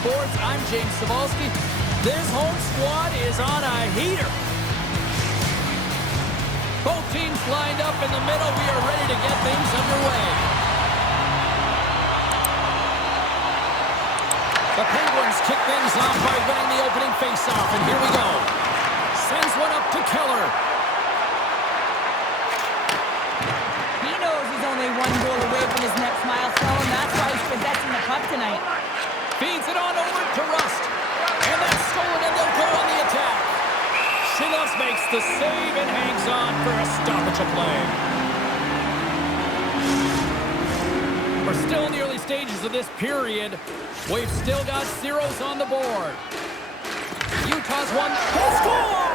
Sports. I'm James Cybulski. This home squad is on a heater. Both teams lined up in the middle. We are ready to get things underway. The Penguins kick things off by winning the opening faceoff, and here we go. Sends one up to Keller. He knows he's only one goal away from his next milestone. That's why he's possessing the puck tonight. Feeds it on over to Rust. And that's stolen, and they'll go on the attack. Silovs makes the save and hangs on for a stoppage of play. We're still in the early stages of this period. We've still got zeros on the board. Utah's won. They score!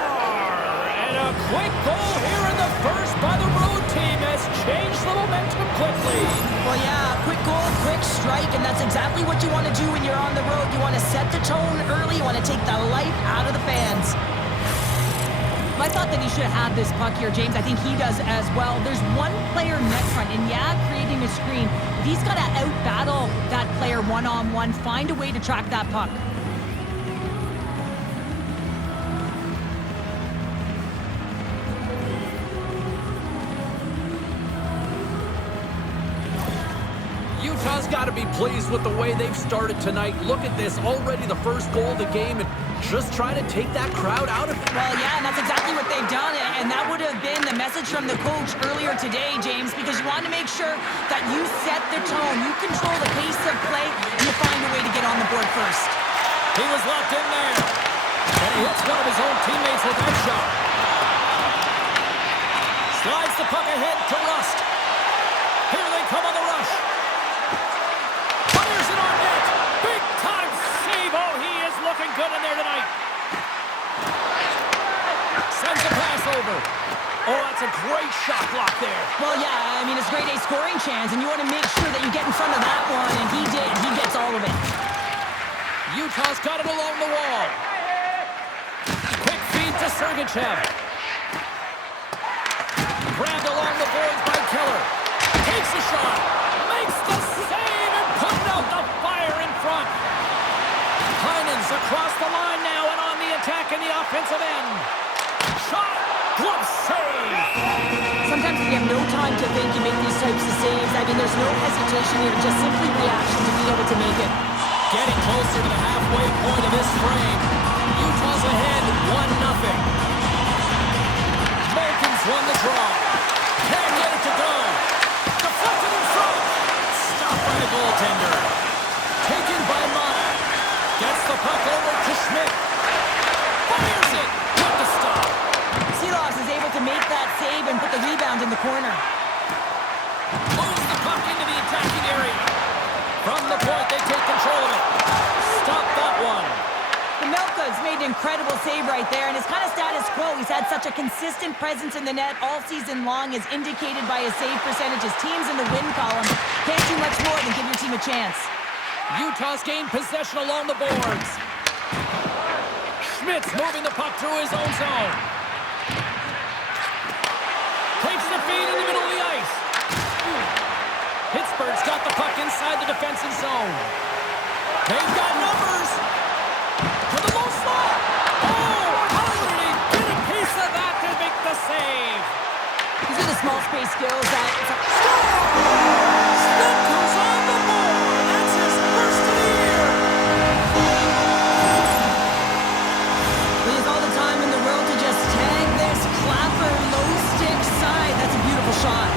And a quick goal here in the first by the road team has changed the momentum quickly. Well, yeah, quick goal, quick strike, and that's exactly what you want to do when you're on the road. You want to set the tone early. You want to take the life out of the fans. I thought that he should have had this puck here, James. I think he does as well. There's one player net front, and yeah, creating a screen. But he's got to out-battle that player one-on-one, find a way to track that puck. Utah's got to be pleased with the way they've started tonight. Look at this, already the first goal of the game, and just try to take that crowd out of it. Well, yeah, and that's exactly what they've done, and that would have been the message from the coach earlier today, James, because you want to make sure that you set the tone, you control the pace of play, and you find a way to get on the board first. He was locked in there, and he hits one of his own teammates with that shot. Slides the puck ahead to Rust. Here they come on the rush. Fires it on net. Big time save. Oh, he is looking good in there tonight. Sends a pass over. Oh, that's a great shot block there. Well, yeah, I mean, it's grade A scoring chance, and you want to make sure that you get in front of that one, and he did. He gets all of it. Utah's got it along the wall. Quick feed to Sergachev. Grabbed along the boards by Keller. Takes a shot. Makes the save and putting out the fire in front. Heinen's across the line now and on the attack in the offensive end. Shot. Glove save. Sometimes when you have no time to think, you make these types of saves. I mean, there's no hesitation here, just simply reaction to be able to make it. Getting closer to the halfway point of this frame. Utah's ahead 1-0. Malkin's won the draw. Can't get it to go. Deflected in front. Stopped by the goaltender. Taken by Mata. Gets the puck over to Schmidt. Fires it. With the stop. Silovs is able to make that save and put the rebound in the corner. Moves the puck into the attacking area. From the point, they take control of it. Stop that one. Vejmelka's made an incredible save right there, and it's kind of status quo. He's had such a consistent presence in the net all season long, as indicated by his save percentages. Teams in the win column can't do much more than give your team a chance. Utah's gained possession along the boards. Schmidt's moving the puck through his own zone. Takes the feed in the middle of the ice. Pittsburgh's got the puck inside the defensive zone. They've got numbers. To the low slot. Oh, how did he get a piece of that to make the save? These are the small space skills that... Schmidt goes on the board. That's his first of the year. He has all the time in the world to just tag this clapper low stick side. That's a beautiful shot.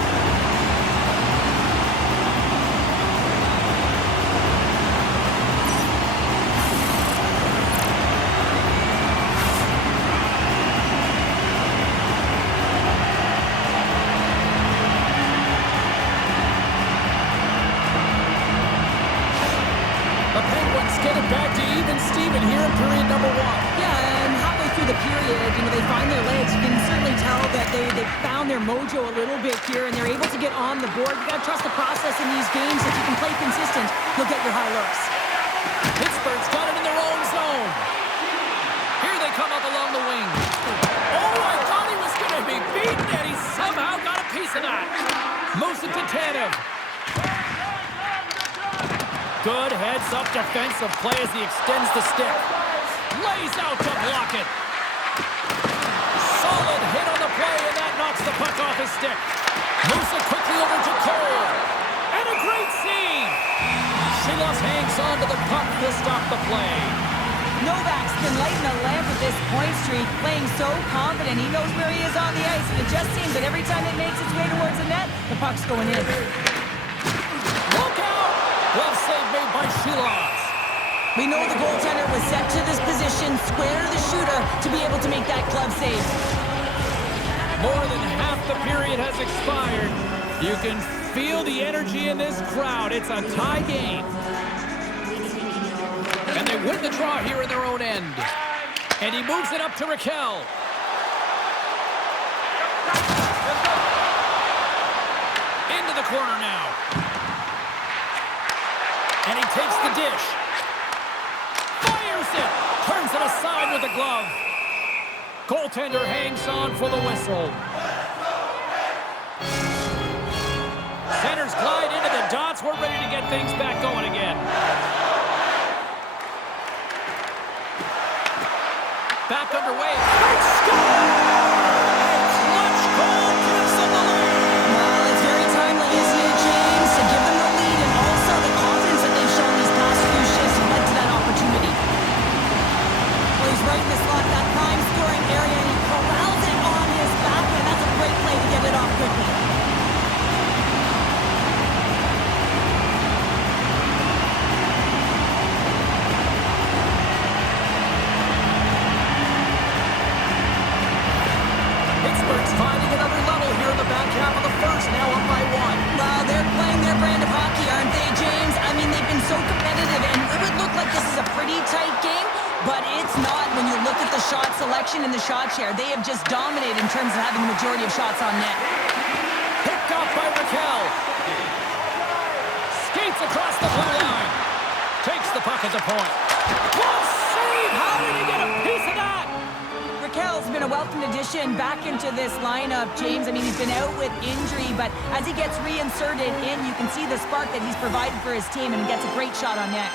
The Penguins get it back to even Steven here in period number 1. Yeah, and halfway through the period, they find their legs. You can certainly tell that they found their mojo a little bit here, and they're able to get on the board. You got to trust the process in these games. If you can play consistent, you'll get your high looks. Pittsburgh's got it in their own zone. Here they come up along the wing. Oh, I thought he was going to be beaten, and he somehow got a piece of that. Moves it to Tanev. Good heads-up defensive play as he extends the stick. Lays out to block it. Solid hit on the play, and that knocks the puck off his stick. Moves it quickly over to Cole. And a great save! Silovs hangs on to the puck to stop the play. Novak's been lighting a lamp with this point streak, playing so confident. He knows where he is on the ice, and it just seems that every time it makes its way towards the net, the puck's going in. Look out! Glove save made by Silovs. We know the goaltender was set to this position, square to the shooter, to be able to make that glove save. More than half the period has expired. You can feel the energy in this crowd. It's a tie game. And they win the draw here in their own end. And he moves it up to Rakell. Into the corner now. And he takes the dish. Fires it. Turns it aside with the glove. Goaltender hangs on for the whistle. Centers glide into the dots. We're ready to get things back going again. Back underway. Big score! A clutch goal gives them the lead. Well, it's very timely, isn't it, James? To give them the lead and also the confidence that they've shown these past few shifts led to that opportunity. Well, he's right in the slot, that prime scoring area, and he corrals it on his back, and that's a great play to get it off quickly. Pittsburgh's finding another level here in the back half of the first, now up by 1. Well, they're playing their brand of hockey, aren't they, James? I mean, they've been so competitive, and it would look like this is a pretty tight game, but it's not when you look at the shot selection and the shot share. They have just dominated in terms of having the majority of shots on net. Picked off by Rakell. Skates across the blue line. Takes the puck at the point. What save! How did he get a piece of that? Rakell's been a welcome addition back into this lineup, James. I mean, he's been out with injury, but as he gets reinserted in, you can see the spark that he's provided for his team, and he gets a great shot on net.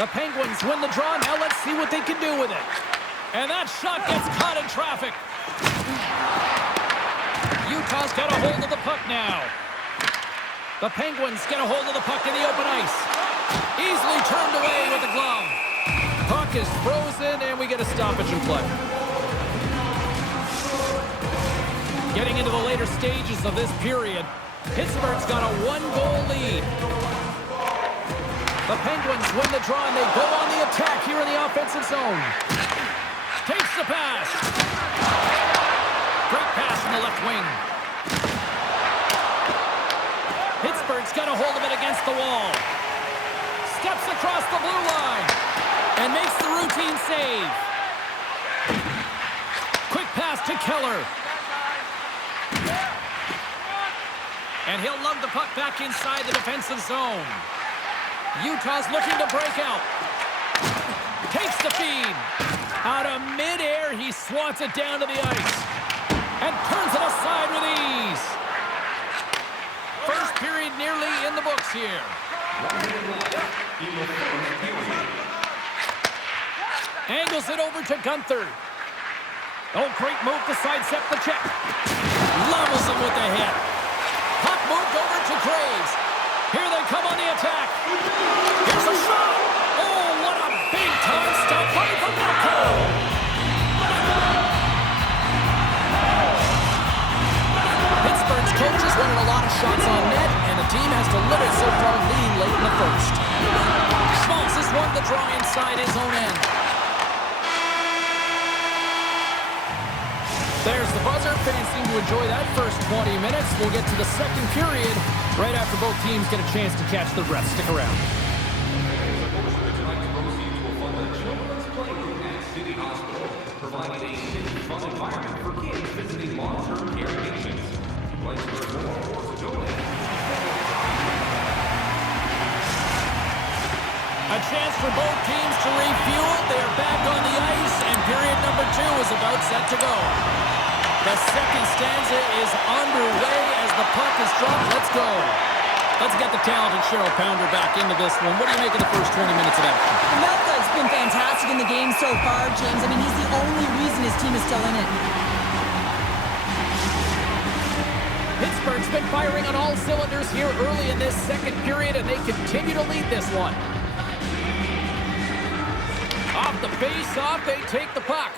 The Penguins win the draw. Now let's see what they can do with it. And that shot gets caught in traffic. Utah's got a hold of the puck now. The Penguins get a hold of the puck in the open ice. Easily turned away with the glove. Puck is frozen, and we get a stoppage in play. Getting into the later stages of this period, Pittsburgh's got a 1-goal lead. The Penguins win the draw, and they go on the attack here in the offensive zone. Takes the pass. Great pass from the left wing. Pittsburgh's got a hold of it against the wall. Steps across the blue line and makes the routine save. Quick pass to Keller. And he'll lug the puck back inside the defensive zone. Utah's looking to break out. Takes the feed. Out of midair, he swats it down to the ice. And turns it aside with ease. First period nearly in the books here. Angles it over to Guenther. Oh, great move to sidestep the check. Levels him with the hit. Puck moved over to Graves. Here they come on the attack. Here's a shot. Oh, what a big-time stop by Vejmelka. Pittsburgh's coach is running a lot of shots on net, and the team has delivered so far, leading late in the first. Schmaltz has won the draw inside his own end. There's the buzzer. Fans seem to enjoy that first 20 minutes. We'll get to the second period right after both teams get a chance to catch the breath. Stick around. Providing a fun environment for kids visiting long-term care patients. A chance for both teams to refuel. They're back on the ice, and period number 2 is about set to go. The The second stanza is underway as the puck is dropped. Let's go. Let's get the talented Cheryl Pounder back into this one. What do you make of the first 20 minutes of action? Vejmelka has been fantastic in the game so far, James. I mean, he's the only reason his team is still in it. Pittsburgh's been firing on all cylinders here early in this second period, and they continue to lead this one. Off the face-off, they take the puck.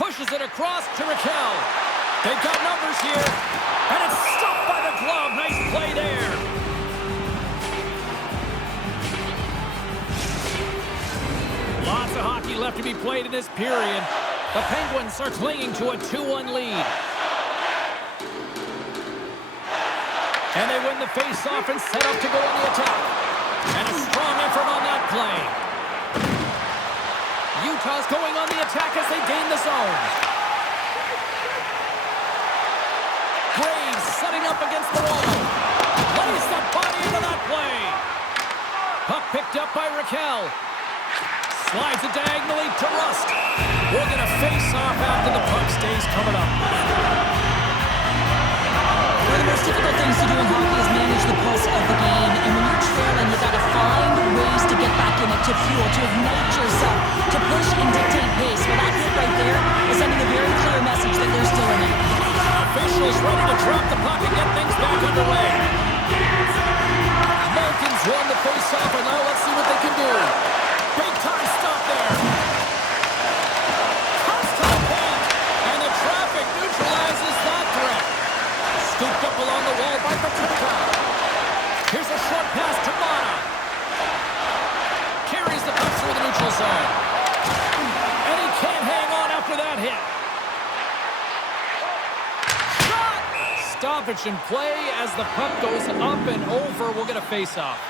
Pushes it across to Rakell. They've got numbers here, and it's stopped by the glove. Nice play there. Lots of hockey left to be played in this period. The Penguins are clinging to a 2-1 lead. And they win the face-off and set up to go on the attack. And a strong effort on that play. Utah's going on the attack as they gain the zone. Graves setting up against the wall. Lays the body into that play. Puck picked up by Rakell. Slides it diagonally to Rust. We're going to face off after the puck stays coming up. One of the most difficult things to do in hockey is manage the pulse of the game. And when you're trailing, you got to find ways to get back in it, to fuel, to ignite yourself, to push and dictate pace. Well, that hit right there is sending a very clear message that they're still in it. Officials ready to drop the puck and get things back underway. Americans won the face-off, and now let's see what they can do. Big time stop there. Cuts to the paint, and the traffic neutralizes that threat. Scooped up along the wall by Vejmelka. Here's a short pass to Mata. Carries the puck through the neutral zone. And he can't hang on after that hit. Shot! Stoppage in play as the puck goes up and over. We'll get a face-off.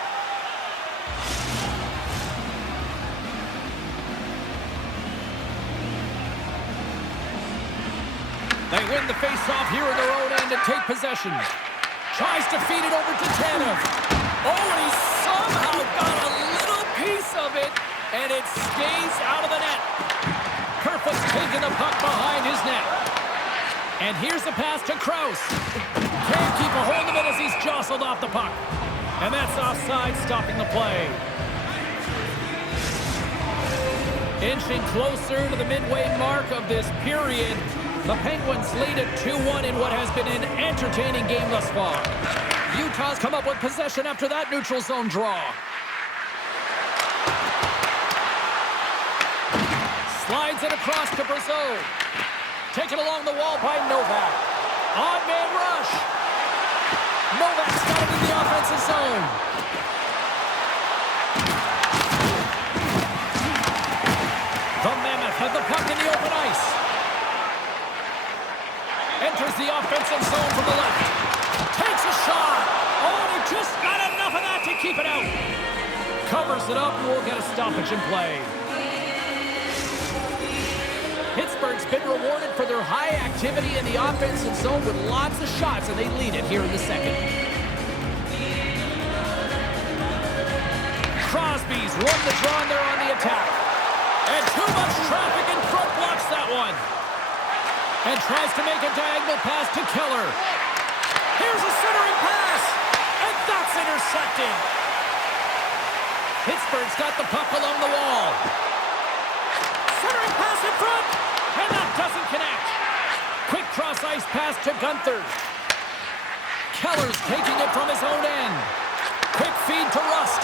They win the face-off here in their own end and take possession. Tries to feed it over to Tanev. Oh, and he somehow got a little piece of it, and it stays out of the net. Kerfoot's taking the puck behind his net. And here's the pass to Kraus. Can't keep a hold of it as he's jostled off the puck. And that's offside, stopping the play. Inching closer to the midway mark of this period. The Penguins lead at 2-1 in what has been an entertaining game thus far. Utah's come up with possession after that neutral zone draw. Slides it across to Brazeau. Taken along the wall by Novak. Odd man rush. Novak's got it in the offensive zone. The Mammoth had the puck in the open ice. Enters the offensive zone from the left. Takes a shot. Oh, they just got enough of that to keep it out. Covers it up and we'll get a stoppage in play. Pittsburgh's been rewarded for their high activity in the offensive zone with lots of shots, and they lead it here in the second. Crosby's won the draw and they're on the attack. And too much traffic in front blocks that one. And tries to make a diagonal pass to Keller. Here's a centering pass, and that's intercepted. Pittsburgh's got the puck along the wall. Centering pass in front, and that doesn't connect. Quick cross-ice pass to Guenther. Keller's taking it from his own end. Quick feed to Rust.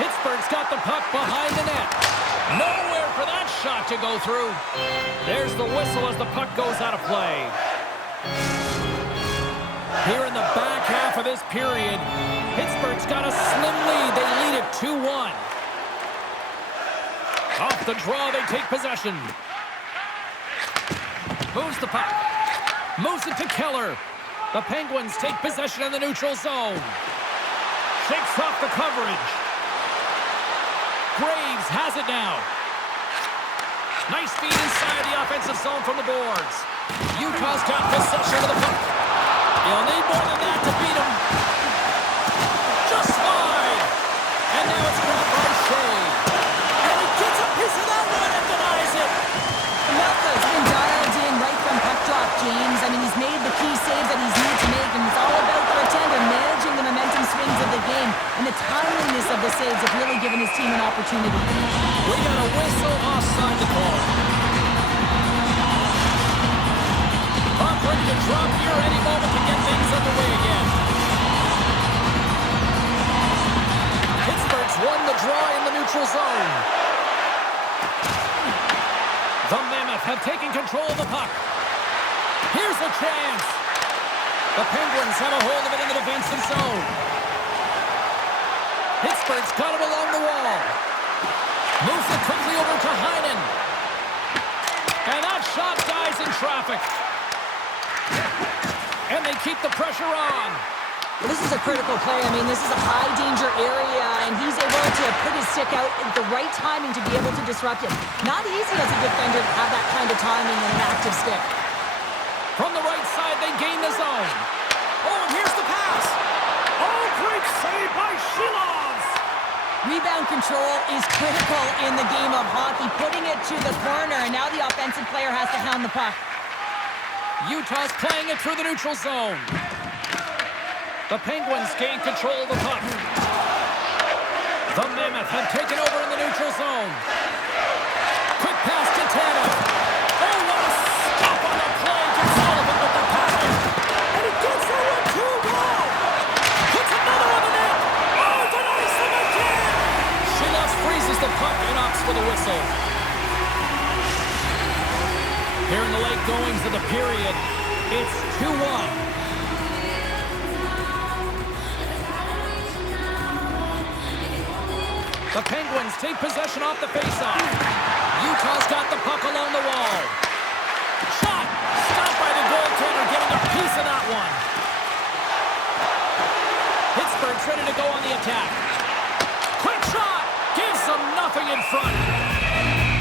Pittsburgh's got the puck behind the net. Nowhere for that shot to go through. There's the whistle as the puck goes out of play. Here in the back half of this period, Pittsburgh's got a slim lead. They lead it 2-1. Off the draw, they take possession. Moves the puck. Moves it to Keller. The Penguins take possession in the neutral zone. Shakes off the coverage. Graves has it now. Nice feed inside the offensive zone from the boards. Utah's got possession of the puck. He'll need more than that to beat him. Just wide. And now it's grabbed by Shea. And he gets a piece of that one and denies it. Vejmelka's been dialed in right from puck drop, opportunity. We got a whistle offside to call. Puck ready to drop here any moment to get things underway again. Pittsburgh's won the draw in the neutral zone. The Mammoth have taken control of the puck. Here's a chance. The Penguins have a hold of it in the defensive zone. Pittsburgh's got it along the wall. Moves it quickly over to Heinen. And that shot dies in traffic. And they keep the pressure on. Well, this is a critical play. I mean, this is a high-danger area, and he's able to put his stick out at the right timing to be able to disrupt it. Not easy as a defender to have that kind of timing and an active stick. From the right side, they gain the zone. Oh, and here's the pass. Oh, great save by Silovs. Rebound control is critical in the game of hockey, putting it to the corner, and now the offensive player has to hound the puck. Utah's playing it through the neutral zone. The Penguins gain control of the puck. The Mammoth have taken over in the neutral zone. Quick pass to Tatum. Oh, what a stop on the play to Sullivan with the pass. And he gets that one too well. Puts another on the net. Oh, denies him again. Silovs freezes the puck and opts for the whistle. Here in the late goings of the period, it's 2-1. The Penguins take possession off the faceoff. Utah's got the puck along the wall. Shot! Stopped by the goaltender, getting a piece of that one. Pittsburgh's ready to go on the attack. Quick shot! Gives them nothing in front.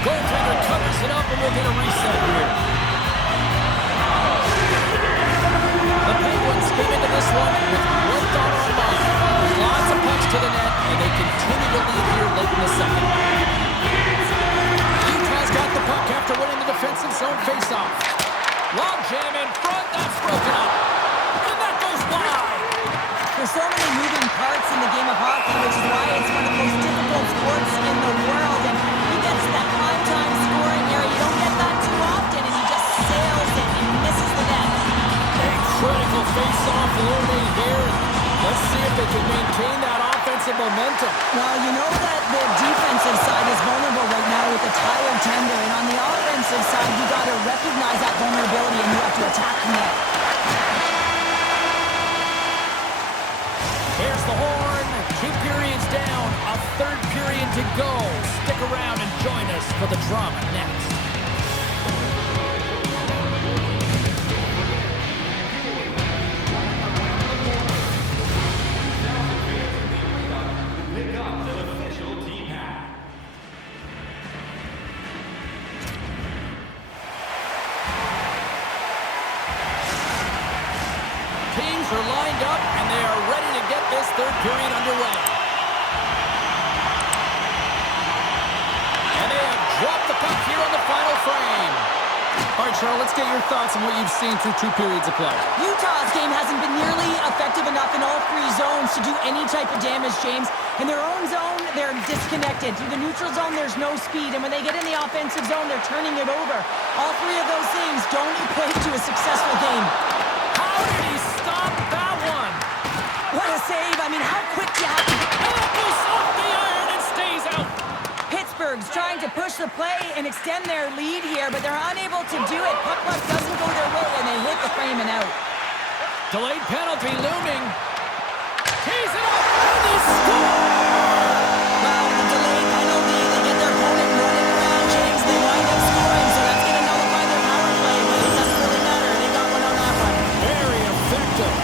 Goaltender covers it up, and we'll get a reset here. The Penguins came into this one with one thought on mind. Lots of pucks to the net, and they continue to lead here late in the second. Utah's got the puck after winning the defensive zone faceoff. Log jam in front, that's broken up. And that goes wide. There's so many moving parts in the game of hockey, which is why it's one of the most difficult sports in the world. And he gets to that prime-time scoring area. You don't get that too often, and he just sails it and misses the net. A critical face-off looming here. Let's see if they can maintain that offensive momentum. Well, you know that the defensive side is vulnerable right now with a tired tender, and on the offensive side, you got to recognize that vulnerability and you have to attack the net. Here's the horn. 2 periods down. A third period to go. Stick around and join us for the drama next. Teams are lined up, and they are ready to get this third period underway. And they have dropped the puck here on the final frame. All right, Cheryl, let's get your thoughts on what you've seen through 2 periods of play. Utah's game hasn't been nearly effective enough in all 3 zones to do any type of damage, James. In their own zone, they're disconnected. Through the neutral zone, there's no speed. And when they get in the offensive zone, they're turning it over. All 3 of those things don't equate to a successful game. How did he stop that one? What a save. I mean, how quick do you have to... And that goes off the iron and stays out. Pittsburgh's trying to push the play and extend their lead here, but they're unable to do it. Puck luck doesn't go their way, and they hit the frame and out. Delayed penalty looming. Tees it up, and they score! Well, the delayed penalty, they get their opponent running around, James. They wind up scoring, so that's going to nullify their power play, but it doesn't really matter. They got one on that one. Very effective.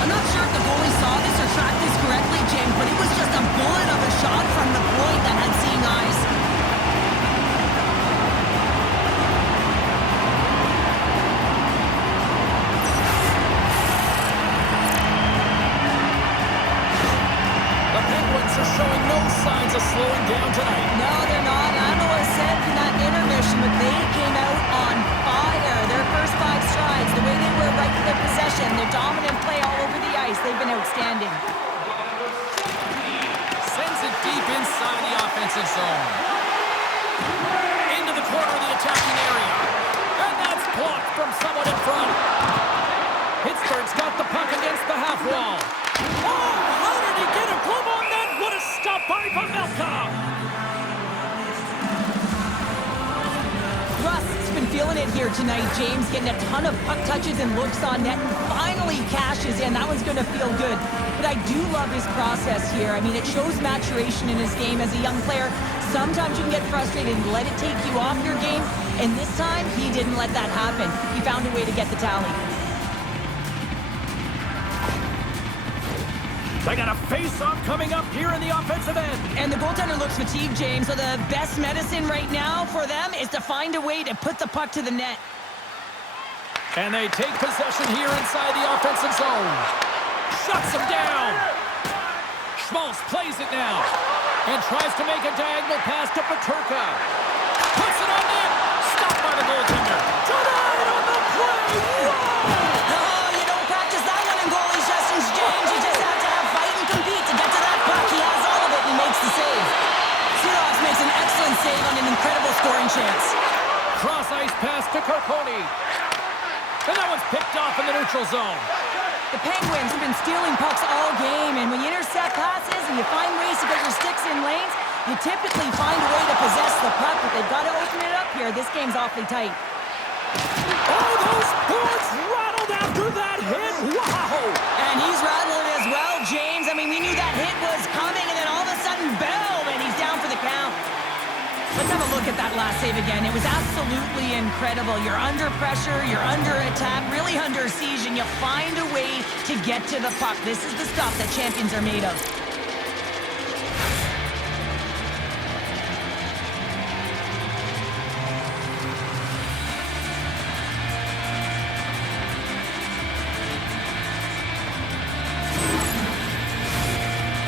I'm not sure if the goalie saw this or tracked this correctly, James, but it was just a bullet of a shot from the point that had seeing eyes. killing it here tonight, James. Getting a ton of puck touches and looks on net and finally cashes in. That one's going to feel good. But I do love his process here. I mean, it shows maturation in his game as a young player. Sometimes you can get frustrated and let it take you off your game. And this time, he didn't let that happen. He found a way to get the tally. They got a face-off coming up here in the offensive end. And the goaltender looks fatigued, James, so the best medicine right now for them is to find a way to put the puck to the net. And they take possession here inside the offensive zone. Shuts him down. Schmaltz plays it now and tries to make a diagonal pass to Peterka. Puts it on net. Stopped by the goaltender. Denied on the play. Whoa! Oh, you don't practice that one in goalie sessions, James. You just have to have fight and compete to get to that puck. He has all of it and he makes the save. Silovs makes an excellent save on an incredible scoring chance. Cross-ice pass to Carponi. And that one's picked off in the neutral zone. The Penguins have been stealing pucks all game, and when you intercept passes and you find ways to get your sticks in lanes, you typically find a way to possess the puck, but they've got to open it up here. This game's awfully tight. Oh, those boards rattled after that hit. Wow! And he's rattling as well, James. I mean, we knew that hit was coming, and then all of a sudden, boom, and he's down for the count. Let's have a look at that last save again. It was absolutely incredible. You're under pressure, you're under attack, really under siege, and you find a way to get to the puck. This is the stuff that champions are made of.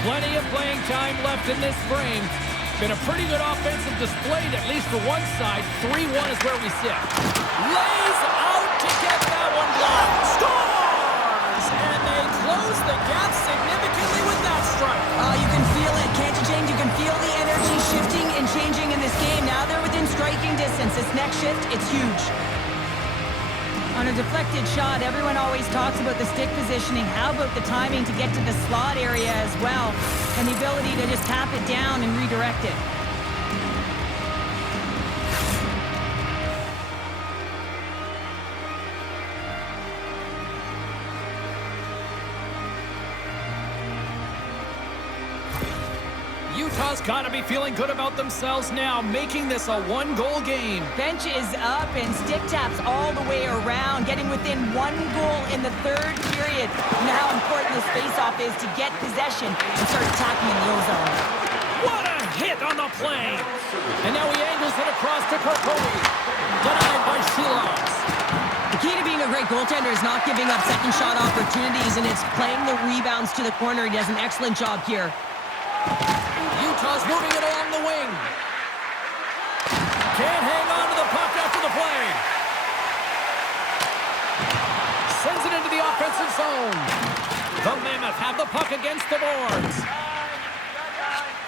Plenty of playing time left in this frame. Been a pretty good offensive display, at least for one side. 3-1 is where we sit. Lays out to get that one blocked. Scores! And they close the gap significantly with that strike. You can feel it, can't you, James? You can feel the energy shifting and changing in this game. Now they're within striking distance. This next shift, it's huge. On a deflected shot, everyone always talks about the stick positioning. How about the timing to get to the slot area as well? And the ability to just tap it down and redirect it. Utah's got to be feeling good about themselves now, making this a one-goal game. Bench is up and stick taps all the way around, getting within 1 goal in the third period. You know how important this face-off is to get possession and start attacking in the O-zone. What a hit on the play! And now he angles it across to Carponi. Denied by Silovs. The key to being a great goaltender is not giving up second shot opportunities, and it's playing the rebounds to the corner. He does an excellent job here. Utah's moving it along the wing. Can't hang on to the puck after the play. Sends it into the offensive zone. The Mammoth have the puck against the boards.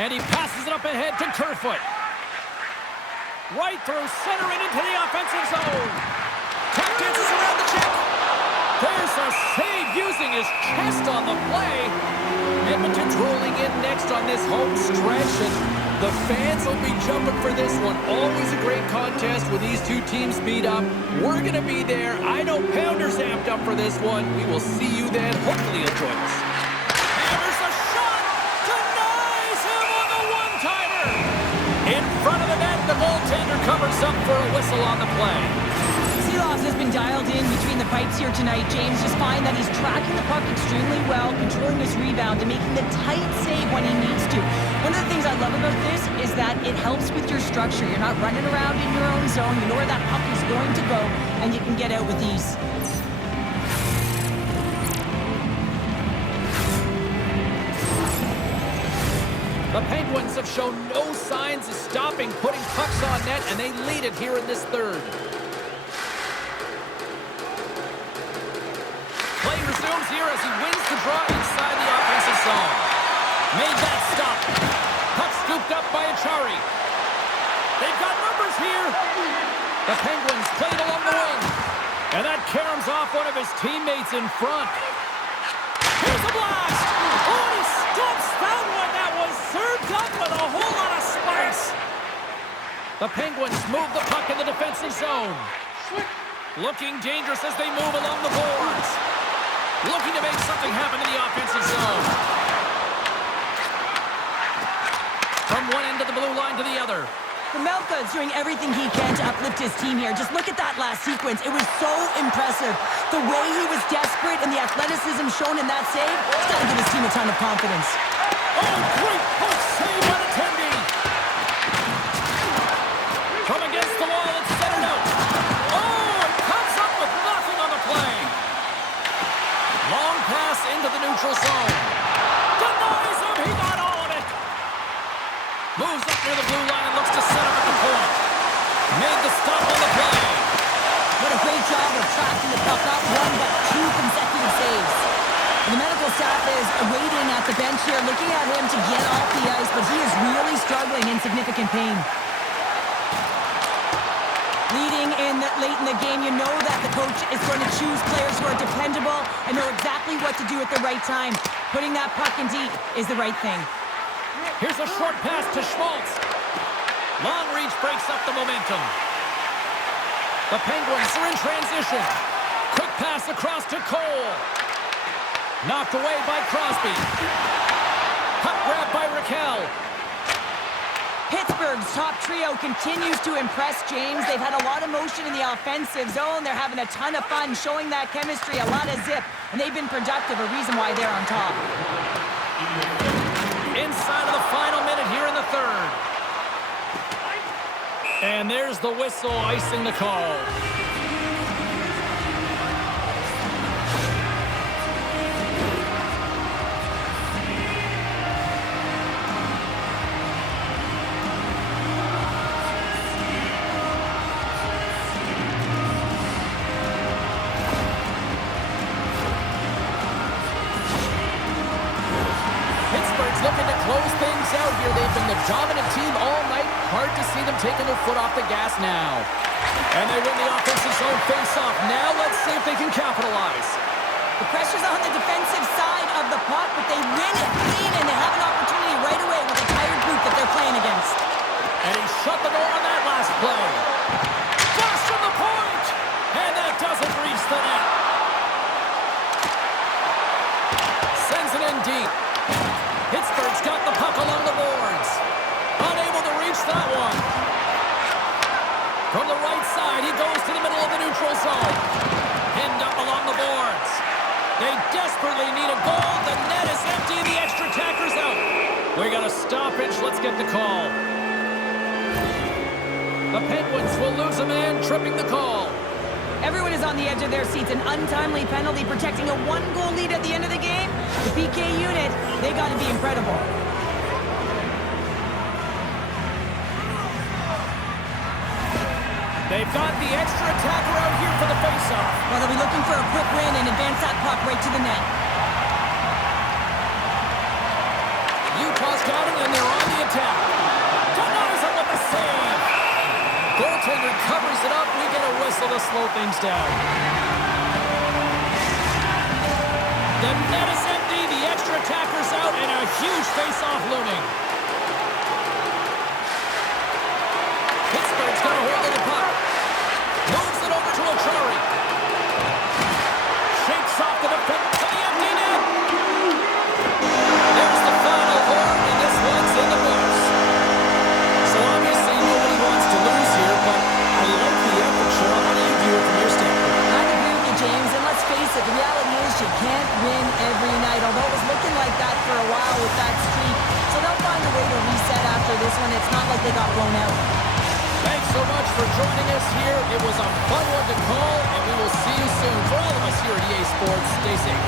And he passes it up ahead to Kerfoot. Right through center and into the offensive zone. Tap dances around the check. There's a save using his chest on the play. Edmonton's rolling in next on this home stretch, and the fans will be jumping for this one. Always a great contest when these two teams meet up. We're going to be there. I know Pounder's amped up for this one. We will see you then. Hopefully you'll join us. Hammers a shot. Denies him on the one-timer. In front of the net, the goaltender covers up for a whistle on the play. Silovs has been dialed in between the pipes here tonight. James, just find that he's tracking the puck extremely well, controlling his rebound, and making the tight save when he needs to. One of the things I love about this is that it helps with your structure. You're not running around in your own zone. You know where that puck is going to go, and you can get out with ease. The Penguins have shown no signs of stopping putting pucks on net, and they lead it here in this third. Play resumes here as he wins the draw inside the offensive zone. Made that stop. Puck scooped up by Achari. They've got numbers here. The Penguins played along the wing. And that caroms off one of his teammates in front. Here's a blast. Oh, he stumps that one. That was served up with a whole lot of spice. The Penguins move the puck in the defensive zone. Looking dangerous as they move along the boards. Looking to make something happen in the offensive zone. From one end of the blue line to the other. Vejmelka is doing everything he can to uplift his team here. Just look at that last sequence. It was so impressive. The way he was desperate and the athleticism shown in that save, it's got to give his team a ton of confidence. Oh, great push save by the Tendy. From against the wall, it's centered out. Oh, it comes up with nothing on the play. Long pass into the neutral zone. Denies him, he got all of it. Moves up near the blue line and looks to set up at the point. Made the stop on the play. What a great job of tracking the puck, not one but two consecutive saves. The medical staff is waiting at the bench here, looking at him to get off the ice, but he is really struggling in significant pain. Leading in late in the game, you know that the coach is going to choose players who are dependable and know exactly what to do at the right time. Putting that puck in deep is the right thing. Here's a short pass to Schmaltz. Long reach breaks up the momentum. The Penguins are in transition. Quick pass across to Cole. Knocked away by Crosby. Puck grab by Rakell. Pittsburgh's top trio continues to impress, James. They've had a lot of motion in the offensive zone. They're having a ton of fun, showing that chemistry, a lot of zip, and they've been productive, a reason why they're on top. Inside of the final minute here in the third. And there's the whistle icing the call. Looking to close things out here. They've been the dominant team all night. Hard to see them taking their foot off the gas now. And they win the offensive zone face-off. Now let's see if they can capitalize. The pressure's on the defensive side of the puck, but they win it clean, and they have an opportunity right away with the tired group that they're playing against. And he shut the door on that last play. Flash from the point! And that doesn't reach the net. Sends it in deep. Pittsburgh's got the puck along the boards. Unable to reach that one. From the right side, he goes to the middle of the neutral zone. Pinned up along the boards. They desperately need a goal. The net is empty and the extra attacker's out. We got a stoppage. Let's get the call. The Penguins will lose a man, tripping the call. Everyone is on the edge of their seats. An untimely penalty protecting a one-goal lead at the end of the game. The PK unit, they got to be incredible. They've got the extra attacker out here for the faceoff. Well, they'll be looking for a quick win and advance that puck right to the net. Utah's got it, and they're on the attack. Denies him with the save. Goaltender covers it up. We get a whistle to slow things down. The net is empty. The extra attacker's out, and a huge face-off looming. Pittsburgh's got a hold of the puck. Moves it over to Achari. Shakes off the defense to the empty net. There's the final horn, and this one's in the books. So obviously nobody wants to lose here, but I like the effort, Shea. How do you view it from your standpoint? I agree with you, James, and let's face it, the reality is you can't win every night, although it was looking like that for a while with that streak. So they'll find a way to reset after this one. It's not like they got blown out. Thanks so much for joining us here. It was a fun one to call, and we will see you soon. For all of us here at EA Sports, stay safe.